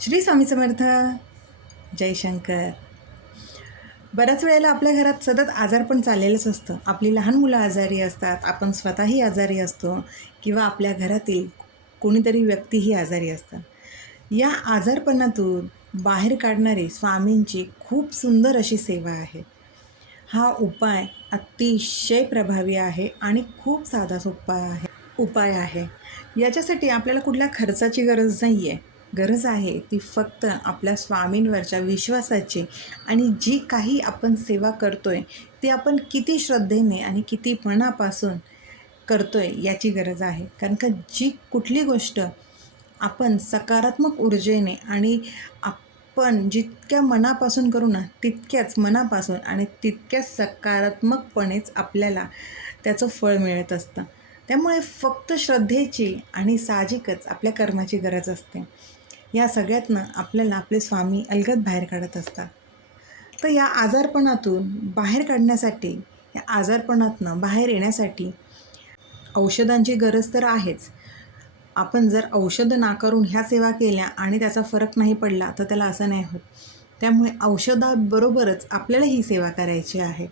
श्री स्वामी समर्थ. जयशंकर बऱ्याच वेळेला आपल्या घरात सतत आजारपण चाललेलंच असतं. आपली लहान मुलं आजारी असतात आपण स्वतःही आजारी असतो किंवा आपल्या घरातील कोणीतरी व्यक्तीही आजारी असतात. या आजारपणातून बाहेर काढणारी स्वामींची खूप सुंदर अशी सेवा आहे. हा उपाय अतिशय प्रभावी आहे आणि खूप साधा सोपा आहे उपाय आहे. याच्यासाठी आपल्याला कुठल्या खर्चाची गरज नाही आहे गरज आहे ती फक्त आपल्या स्वामींवरच्या विश्वासाची. आणि जी काही आपण सेवा करतो आहे ती आपण किती श्रद्धेने आणि किती मनापासून करतो आहे याची गरज आहे. कारण का जी कुठली गोष्ट आपण सकारात्मक ऊर्जेने आणि आपण जितक्या मनापासून करू ना तितक्याच मनापासून आणि तितक्याच सकारात्मकपणेच आपल्याला त्याचं फळ मिळत असतं. त्यामुळे फक्त श्रद्धेची आणि साहजिकच आपल्या कर्माची गरज असते. या सगळ्यातनं आपल्याला आपले स्वामी अलगद बाहेर काढत असतात. तर या आजारपणातून बाहेर काढण्यासाठी या आजारपणातनं बाहेर येण्यासाठी औषधांची गरज तर आहेच. आपण जर औषधं नाकारून ह्या सेवा केल्या आणि त्याचा फरक नाही पडला तर त्याला असं नाही होत. त्यामुळे औषधाबरोबरच आपल्याला ही सेवा करायची आहे.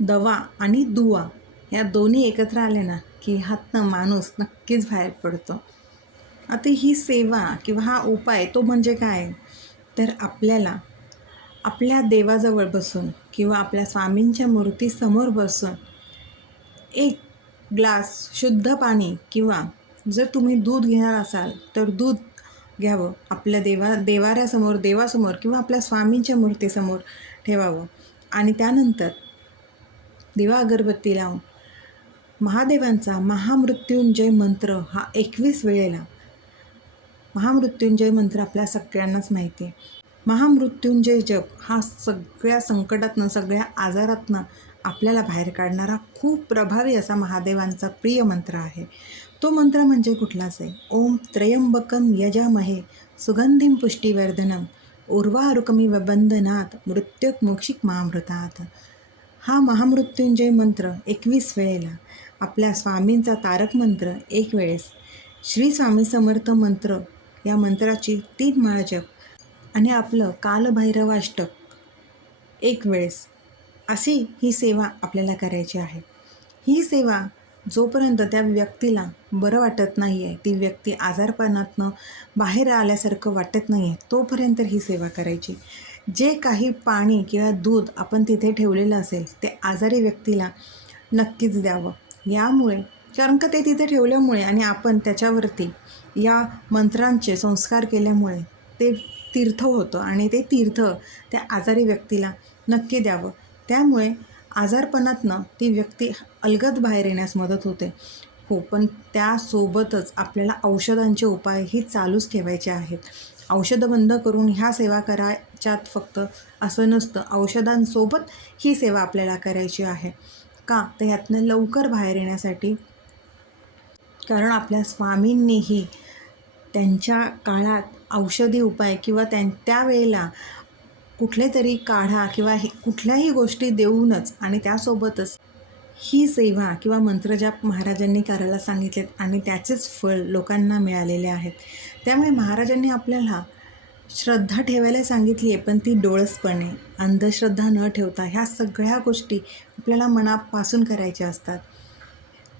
दवा आणि दुवा या दोन्ही एकत्र आले ना की हातनं माणूस नक्कीच बाहेर पडतो. आता ही सेवा किंवा हा उपाय तो म्हणजे काय? तर आपल्याला आपल्या देवाजवळ बसून किंवा आपल्या स्वामींच्या मूर्तीसमोर बसून एक ग्लास शुद्ध पाणी किंवा जर तुम्ही दूध घेणार असाल तर दूध घ्यावं आपल्या देवा देवाऱ्यासमोर देवासमोर किंवा आपल्या स्वामींच्या मूर्तीसमोर ठेवावं. आणि त्यानंतर दिवा अगरबत्ती लावून महादेवांचा महामृत्युंजय मंत्र हा एकवीस वेळेला महामृत्युंजय मंत्र आपल्या सगळ्यांनाच माहिती आहे. महामृत्युंजय जप हा सगळ्या संकटातनं सगळ्या आजारातनं आपल्याला बाहेर काढणारा खूप प्रभावी असा महादेवांचा प्रिय मंत्र आहे. तो मंत्र म्हणजे कुठलाच आहे? ओम त्रयंबकम यजामहे सुगंधिम पुष्टीवर्धनम उर्वारुकमी वबंधनात मृत्युक मोक्षिक महामृतात हा महामृत्युंजय मंत्र एकवीस वेळेला आपल्या स्वामींचा तारक मंत्र एक वेळेस. श्री स्वामी समर्थ मंत्र या मंत्राची तीन माळा जप आणि आपलं कालभैरवाष्टक एक वेळेस. अशी ही सेवा आपल्याला करायची आहे. ही सेवा जोपर्यंत त्या व्यक्तीला बरं वाटत नाही आहे ती व्यक्ती आजारपणातनं बाहेर आल्यासारखं वाटत नाही आहे तोपर्यंत ही सेवा करायची. जे काही पाणी किंवा दूध आपण तिथे ठेवलेलं असेल ते आजारी व्यक्तीला नक्कीच द्यावं. यामुळे कारण का ते तिथे ठेवल्यामुळे आणि आपण त्याच्यावरती या मंत्रांचे संस्कार केल्यामुळे ते तीर्थ होतं आणि ते तीर्थ त्या आजारी व्यक्तीला नक्की द्यावं. त्यामुळे आजारपणातनं ती व्यक्ती अलगद बाहेर येण्यास मदत होते. हो पण त्यासोबतच आपल्याला औषधांचे उपाय ही चालूच ठेवायचे आहेत. औषधं बंद करून ह्या सेवा करायच्यात फक्त असं नसतं औषधांसोबत ही सेवा आपल्याला करायची आहे. का? तर ह्यातनं लवकर बाहेर येण्यासाठी कारण आपल्या स्वामींनीही त्यांच्या काळात औषधी उपाय किंवा त्यां त्यावेळेला कुठले तरी काढा किंवा हे कुठल्याही गोष्टी देऊनच आणि त्यासोबतच ही सेवा किंवा मंत्रजाप महाराजांनी करायला सांगितलेत आणि त्याचेच फळ लोकांना मिळालेले आहेत. त्यामुळे महाराजांनी आपल्याला श्रद्धा ठेवायला सांगितली आहे पण ती डोळसपणे अंधश्रद्धा न ठेवता ह्या सगळ्या गोष्टी आपल्याला मनापासून करायच्या असतात.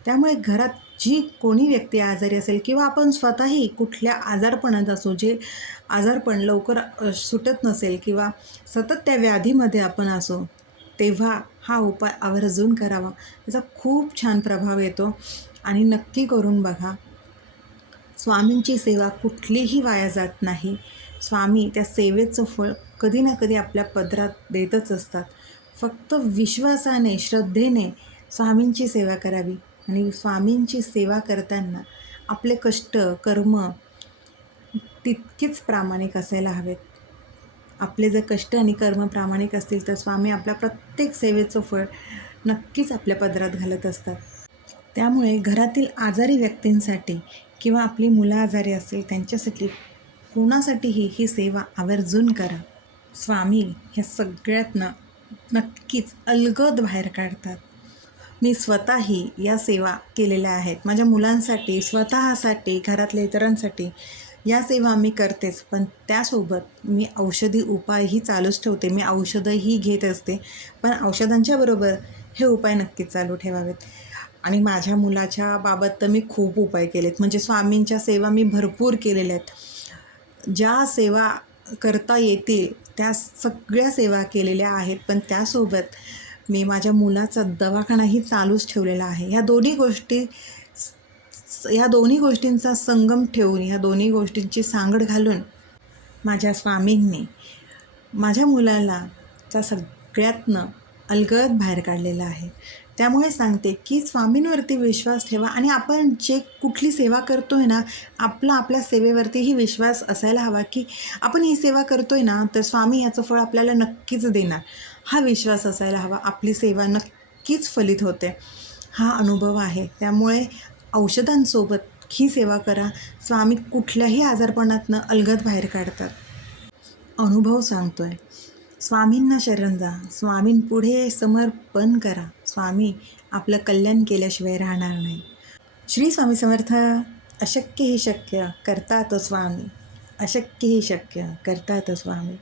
त्यामुळे घरात जी कोणी व्यक्ती आजारी असेल किंवा आपण स्वतःही कुठल्या आजारपणात असो जे आजारपण लवकर सुटत नसेल किंवा सतत त्या व्याधीमध्ये आपण असो तेव्हा हा उपाय आवर्जून करावा. त्याचा खूप छान प्रभाव येतो आणि नक्की करून बघा. स्वामींची सेवा कुठलीही वाया जात नाही. स्वामी त्या सेवेचं फळ कधी ना कधी आपल्या पदरात देतच असतात. फक्त विश्वासाने श्रद्धेने स्वामींची सेवा करावी. आणि स्वामींची सेवा करताना आपले कष्ट कर्म तितकेच प्रामाणिक असायला हवेत. आपले जर कष्ट आणि कर्म प्रामाणिक असतील तर स्वामी आपल्या प्रत्येक सेवेचं फळ नक्कीच आपल्या पदरात घालत असतात. त्यामुळे घरातील आजारी व्यक्तींसाठी किंवा आपली मुलं आजारी असतील त्यांच्यासाठी कोणासाठीही ही सेवा आवर्जून करा. स्वामी ह्या सगळ्यातनं नक्कीच अलगद बाहेर काढतात. मी स्वतःही या सेवा केलेल्या आहेत. माझ्या मुलांसाठी स्वतःसाठी घरातल्या इतरांसाठी या सेवा मी करतेच. पण त्यासोबत मी औषधी उपायही चालूच ठेवते. मी औषधंही घेत असते. पण औषधांच्या बरोबर हे उपाय नक्कीच चालू ठेवावेत. आणि माझ्या मुलाच्या बाबत तर मी खूप उपाय केलेत. म्हणजे स्वामींच्या सेवा मी भरपूर केलेल्या आहेत. ज्या सेवा करता येतील त्या सगळ्या सेवा केलेल्या आहेत. पण त्यासोबत मी माझ्या मुलाचा दवाखानाही चालूच ठेवलेला आहे. ह्या दोन्ही गोष्टी ह्या दोन्ही गोष्टींचा संगम ठेवून ह्या दोन्ही गोष्टींची सांगड घालून माझ्या स्वामींनी माझ्या मुलाला त्या सगळ्यातनं अलगद बाहेर काढलेलं आहे. त्यामुळे सांगते की स्वामींवरती विश्वास ठेवा आणि आपण जे कुठली सेवा करतो आहे ना आपला आपल्या सेवेवरतीही विश्वास असायला हवा की आपण ही सेवा करतो आहे ना तर स्वामी याचं फळ आपल्याला नक्कीच देणार. हा विश्वास असायला हवा. आपली सेवा नक्कीच फलित होते. हा अनुभव आहे. त्यामुळे औषधांसोबत ही सेवा करा. स्वामी कुठल्याही आजारपणातनं अलगद बाहेर काढतात. अनुभव सांगतोय. स्वामींना शरण जा. स्वामींपुढे समर्पण करा. स्वामी आपलं कल्याण केल्याशिवाय राहणार नाही. श्री स्वामी समर्थ अशक्य ही शक्य. करतात स्वामी. अशक्य ही शक्य. करतात स्वामी.